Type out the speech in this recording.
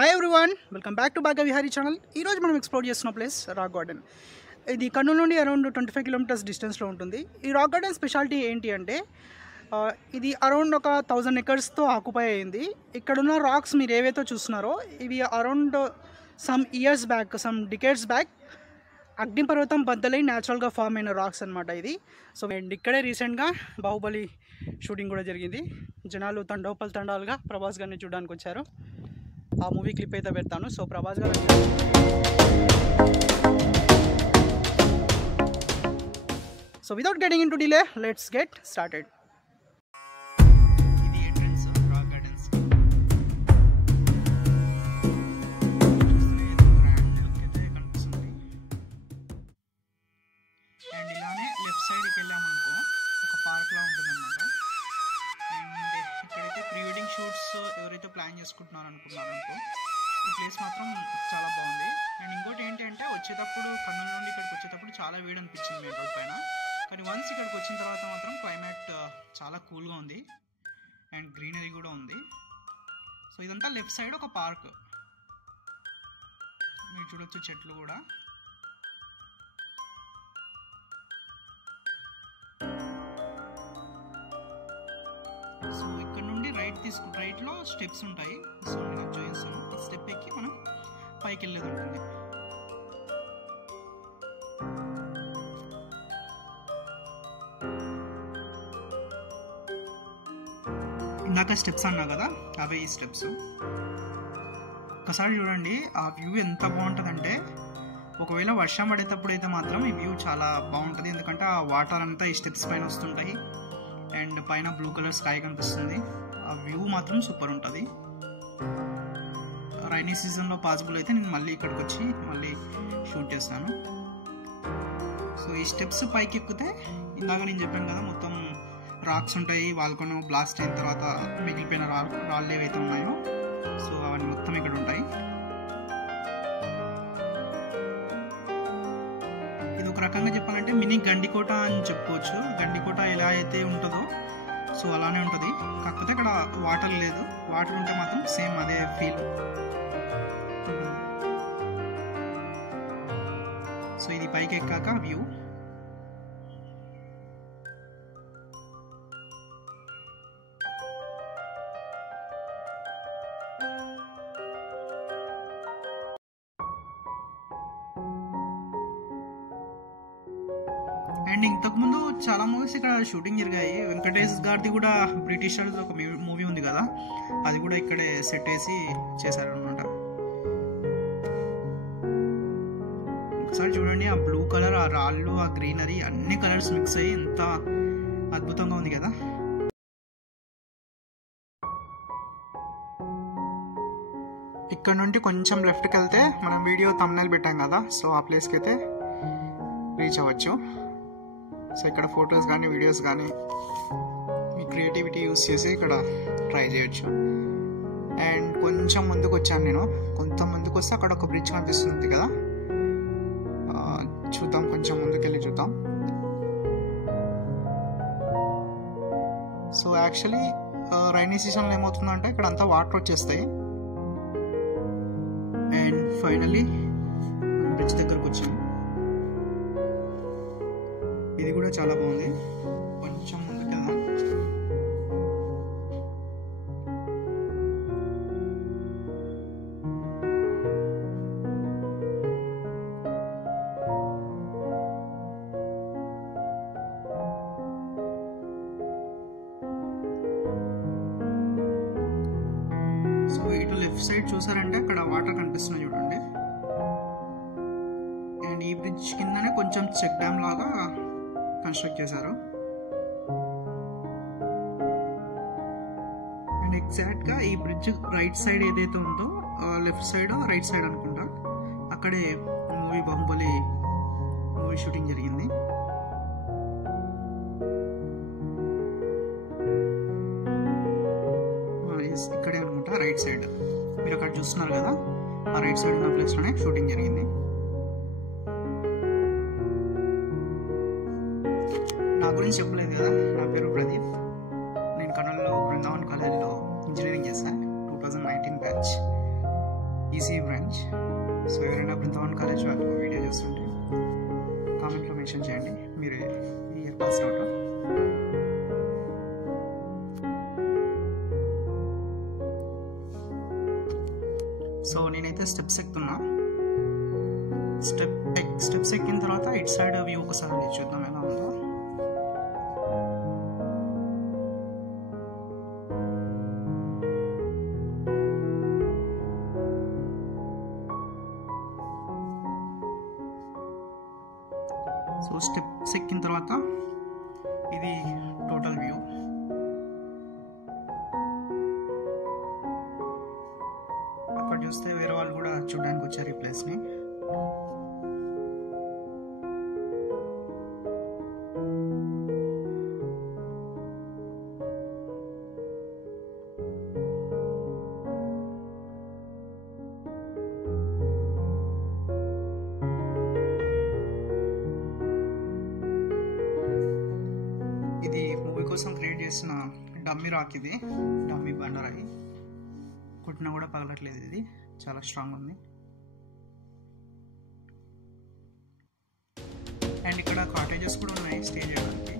Hi everyone, welcome back to Bhagya Vihari channel. ఈరోజు మనం explore చేస్తున్న ప్లేస్ రాక్ గార్డెన్. ఇది కర్నూలు నుండి అరౌండ్ 25 కిలోమీటర్స్ డిస్టెన్స్లో ఉంటుంది. ఈ రాక్ గార్డెన్ స్పెషాలిటీ ఏంటి అంటే ఇది అరౌండ్ ఒక 1000 ఎకర్స్తో ఆక్యుపై అయింది. ఇక్కడున్న రాక్స్ మీరు ఏవైతే చూస్తున్నారో ఇవి around some years back, some decades back అగ్నిపర్వతం బద్దలై న్యాచురల్గా ఫామ్ అయిన రాక్స్ అనమాట ఇది. సో అండ్ ఇక్కడే రీసెంట్గా బాహుబలి షూటింగ్ కూడా జరిగింది. జనాలు తండోపలుగా ప్రభాస్ గారిని చూడడానికి వచ్చారు. ఆ మూవీ క్లిప్ అయితే పెడతాను. సో ప్రభాస్ గారు so without getting in to delay let's get started. ఇది ఎంట్రన్స్ రాక్ గార్డెన్స్. అండ్ ఇలానే లెఫ్ట్ సైడ్కి వెళ్ళామనుకో ఒక పార్క్లా ఉంటుందన్నమాట. అండ్ ఇక్కడైతే ప్రీ వెడ్డింగ్ షూట్స్ ఎవరైతే ప్లాన్ చేసుకుంటున్నారు అనుకున్నారనుకో ఈ ప్లేస్ మాత్రం చాలా బాగుంది. అండ్ ఇంకోటి ఏంటి అంటే వచ్చేటప్పుడు కర్నూలు నుండి ఇక్కడికి వచ్చేటప్పుడు చాలా వేడి అనిపించింది మెయిన్ రోడ్ పైన. కానీ వన్స్ ఇక్కడికి వచ్చిన తర్వాత మాత్రం క్లైమేట్ చాలా కూల్గా ఉంది అండ్ గ్రీనరీ కూడా ఉంది. సో ఇదంతా లెఫ్ట్ సైడ్ ఒక పార్క్, మీరు చూడొచ్చు చెట్లు కూడా. సో ఇక్కడ నుండి రైట్లో స్టెప్స్ ఉంటాయి. సో నేను చూపిస్తాను. స్టెప్ ఎక్కి మనం పైకి వెళ్ళేది ఉంటుంది. ఇందాక స్టెప్స్ అన్నా కదా, అవే ఈ స్టెప్స్. ఒకసారి చూడండి ఆ వ్యూ ఎంత బాగుంటుందంటే, ఒకవేళ వర్షం పడేటప్పుడు అయితే మాత్రం ఈ వ్యూ చాలా బాగుంటుంది. ఎందుకంటే ఆ వాటర్ అంతా ఈ స్టెప్స్ పైన వస్తుంటాయి అండ్ పైన బ్లూ కలర్ స్కై కనిపిస్తుంది. ఆ వ్యూ మాత్రం సూపర్ ఉంటుంది. రైనీ సీజన్లో పాసిబుల్ అయితే నేను మళ్ళీ ఇక్కడికి వచ్చి మళ్ళీ షూట్ చేస్తాను. సో ఈ స్టెప్స్ పైకి ఎక్కితే ఇందాక నేను చెప్పాను కదా, మొత్తం రాక్స్ ఉంటాయి. వాల్కనో బ్లాస్ట్ అయిన తర్వాత మిగిలిపోయిన రాళ్ళు ఏవైతే ఉన్నాయో సో అవన్నీ మొత్తం ఇక్కడ ఉంటాయి. ఇది ఒక రకంగా చెప్పాలంటే మినీ గండికోట అని చెప్పుకోవచ్చు. గండికోట ఎలా అయితే ఉంటుందో సో అలానే ఉంటుంది. కాకపోతే ఇక్కడ వాటర్ లేదు. వాటర్ ఉంటే మాత్రం సేమ్ అదే ఫీల్. సో ఇది పైకి ఎక్కాక వ్యూ. అండ్ ఇంతకుముందు చాలా మూవీస్ ఇక్కడ షూటింగ్ జరిగాయి. వెంకటేష్ గారిది కూడా బ్రిటిష్ ఒక మూవీ ఉంది కదా, అది కూడా ఇక్కడే సెట్ వేసి చేశారు అనమాట. ఒకసారి చూడండి ఆ బ్లూ కలర్, ఆ రాళ్ళు, ఆ గ్రీనరీ అన్ని కలర్స్ మిక్స్ అయ్యి ఎంత అద్భుతంగా ఉంది కదా. ఇక్కడ నుండి కొంచెం లెఫ్ట్కి వెళ్తే మనం వీడియో థంబ్నెయిల్ పెట్టాం కదా, సో ఆ ప్లేస్కి అయితే రీచ్ అవ్వచ్చు. సో ఇక్కడ ఫొటోస్ కానీ వీడియోస్ కానీ మీ క్రియేటివిటీ యూస్ చేసి ఇక్కడ ట్రై చేయొచ్చు. అండ్ కొంచెం ముందుకు వచ్చాను నేను. కొంత ముందుకు వస్తే అక్కడ ఒక బ్రిడ్జ్ కనిపిస్తుంది కదా, చూద్దాం. కొంచెం ముందుకెళ్ళి చూద్దాం. సో యాక్చువల్లీ రైనీ సీజన్లో ఏమవుతుందంటే ఇక్కడ అంతా వాటర్ వచ్చేస్తాయి. అండ్ ఫైనలీ బ్రిడ్జ్ దగ్గరకు వచ్చాము. ఇది కూడా చాలా బాగుంది. కొంచెం ముందుకెళ్దాం. సో ఇటు లెఫ్ట్ సైడ్ చూసారంటే అక్కడ వాటర్ కనిపిస్తున్నాయి చూడండి. అండ్ ఈ బ్రిడ్జ్ కిందనే కొంచెం చెక్ డ్యామ్ లాగా కన్స్ట్రక్ట్ చేశారు. అండ్ ఎగ్జాక్ట్గా ఈ బ్రిడ్జ్ రైట్ సైడ్ ఏదైతే ఉందో, లెఫ్ట్ సైడ్ రైట్ సైడ్ అనుకుంటా, అక్కడే మూవీ బాహుబలి మూవీ షూటింగ్ జరిగింది. ఇక్కడే అనుకుంటా రైట్ సైడ్, మీరు అక్కడ చూస్తున్నారు కదా, ఆ రైట్ సైడ్ ఉన్న ప్లేస్లోనే షూటింగ్ జరిగింది. నా గురించి చెప్పలేదు కదా, నా పేరు ప్రదీప్. నేను కర్నూలులో బృందావన్ కాలేజ్లో ఇంజనీరింగ్ చేశాను. 2019 బ్యాచ్. EC branch. సో ఎవరైనా బృందావన్ కాలేజ్ వాళ్ళు వీడియో చేస్తుంటే కామెంట్లో మెన్షన్ చేయండి మీరు ఈ ఇయర్ పాస్ అవుట్. సో నేనైతే స్టెప్స్ ఎక్కుతున్నా. స్టెప్స్ ఎక్కిన తర్వాత ఇటు సైడ్ వ్యూ ఒకసారి చూద్దాం ఎలా ఉందో. సో స్టెప్స్ ఎక్కిన తర్వాత ఇది టోటల్ వ్యూ. అక్కడ చూస్తే వేరే వాళ్ళు కూడా చూడడానికి వచ్చారు ఈ ప్లేస్ని. ఇది మూవీ కోసం క్రియేట్ చేసిన డమ్మీ రాక్. ఇది డమ్మీ బండరాయి, కుట్టినా కూడా పగలట్లేదు. ఇది చాలా స్ట్రాంగ్ ఉంది. అండ్ ఇక్కడ కాటేజెస్ కూడా ఉన్నాయి స్టే చేయడానికి.